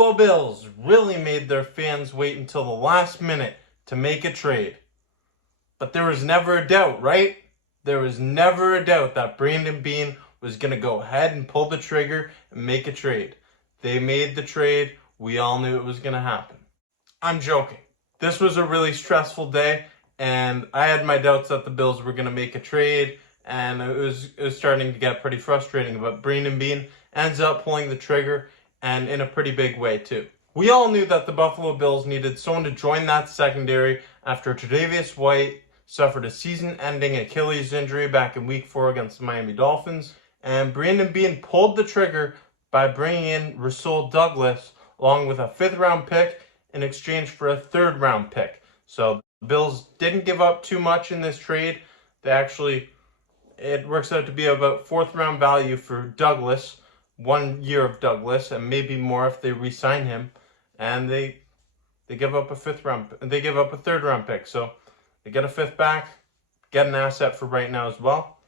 Buffalo Bills really made their fans wait until the last minute to make a trade. But there was never a doubt, right? There was never a doubt that Beane was going to go ahead and pull the trigger and make a trade. They made the trade. We all knew it was going to happen. I'm joking. This was a really stressful day, and I had my doubts that the Bills were going to make a trade, and it was starting to get pretty frustrating. But Beane ends up pulling the trigger, and in a pretty big way too. We all knew that the Buffalo Bills needed someone to join that secondary after Tre'Davious White suffered a season-ending Achilles injury back in Week 4 against the Miami Dolphins, and Beane pulled the trigger by bringing in Rasul Douglas along with a 5th-round pick in exchange for a 3rd-round pick. So the Bills didn't give up too much in this trade. It works out to be about 4th-round value for Douglas, 1 year of Douglas, and maybe more if they re-sign him. And they give up a 3rd-round pick. So they get a 5th back, get an asset for right now as well.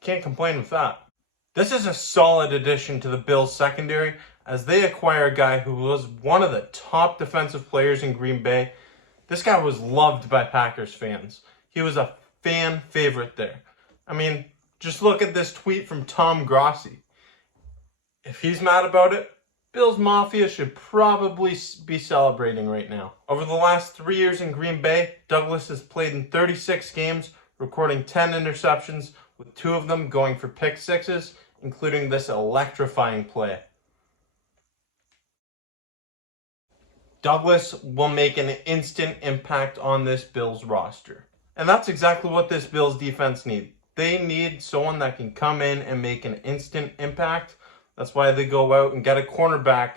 Can't complain with that. This is a solid addition to the Bills secondary as they acquire a guy who was one of the top defensive players in Green Bay. This guy was loved by Packers fans. He was a fan favorite there. I mean, just look at this tweet from Tom Grossi. If he's mad about it, Bills Mafia should probably be celebrating right now. Over the last 3 years in Green Bay, Douglas has played in 36 games, recording 10 interceptions, with 2 of them going for pick sixes, including this electrifying play. Douglas will make an instant impact on this Bills roster. And that's exactly what this Bills defense needs. They need someone that can come in and make an instant impact. That's why they go out and get a cornerback,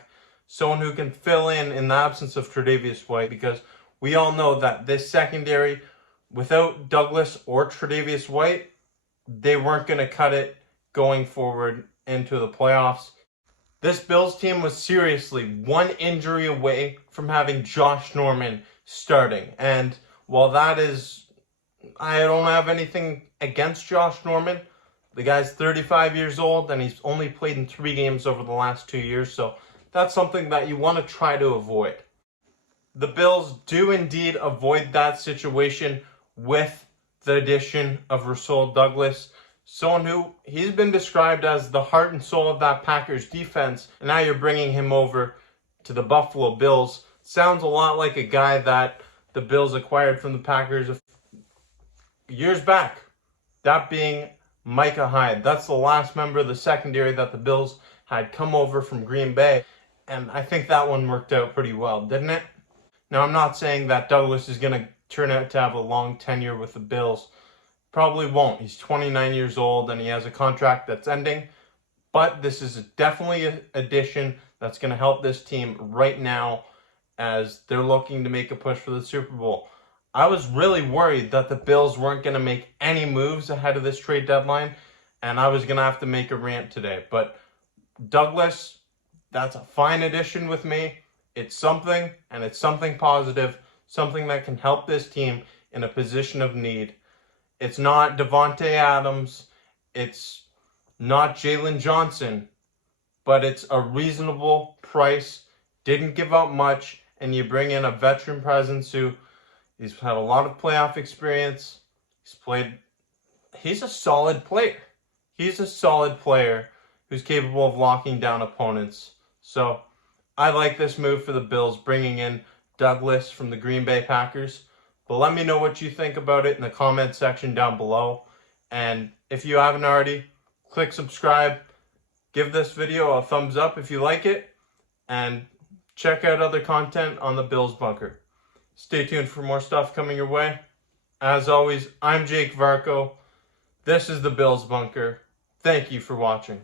someone who can fill in the absence of Tre'Davious White, because we all know that this secondary, without Douglas or Tre'Davious White, they weren't going to cut it going forward into the playoffs. This Bills team was seriously 1 injury away from having Josh Norman starting. And while I don't have anything against Josh Norman. The guy's 35 years old, and he's only played in 3 games over the last 2 years, so that's something that you want to try to avoid. The Bills do indeed avoid that situation with the addition of Rasul Douglas, someone who he's been described as the heart and soul of that Packers defense, and now you're bringing him over to the Buffalo Bills. Sounds a lot like a guy that the Bills acquired from the Packers years back, that being Micah Hyde. That's the last member of the secondary that the Bills had come over from Green Bay, and I think that one worked out pretty well, didn't it? Now, I'm not saying that Douglas is going to turn out to have a long tenure with the Bills. Probably won't. He's 29 years old, and he has a contract that's ending, but this is definitely an addition that's going to help this team right now as they're looking to make a push for the Super Bowl. I was really worried that the Bills weren't going to make any moves ahead of this trade deadline, and I was going to have to make a rant today. But Douglas, that's a fine addition with me. It's something, and it's something positive, something that can help this team in a position of need. It's not Devontae Adams. It's not Jalen Johnson, but it's a reasonable price. Didn't give up much, and you bring in a veteran presence who he's had a lot of playoff experience. He's a solid player. He's a solid player who's capable of locking down opponents. So I like this move for the Bills, bringing in Douglas from the Green Bay Packers. But let me know what you think about it in the comment section down below. And if you haven't already, click subscribe. Give this video a thumbs up if you like it. And check out other content on the Bills Bunker. Stay tuned for more stuff coming your way. As always, I'm Jake Varco. This is the Bills Bunker. Thank you for watching.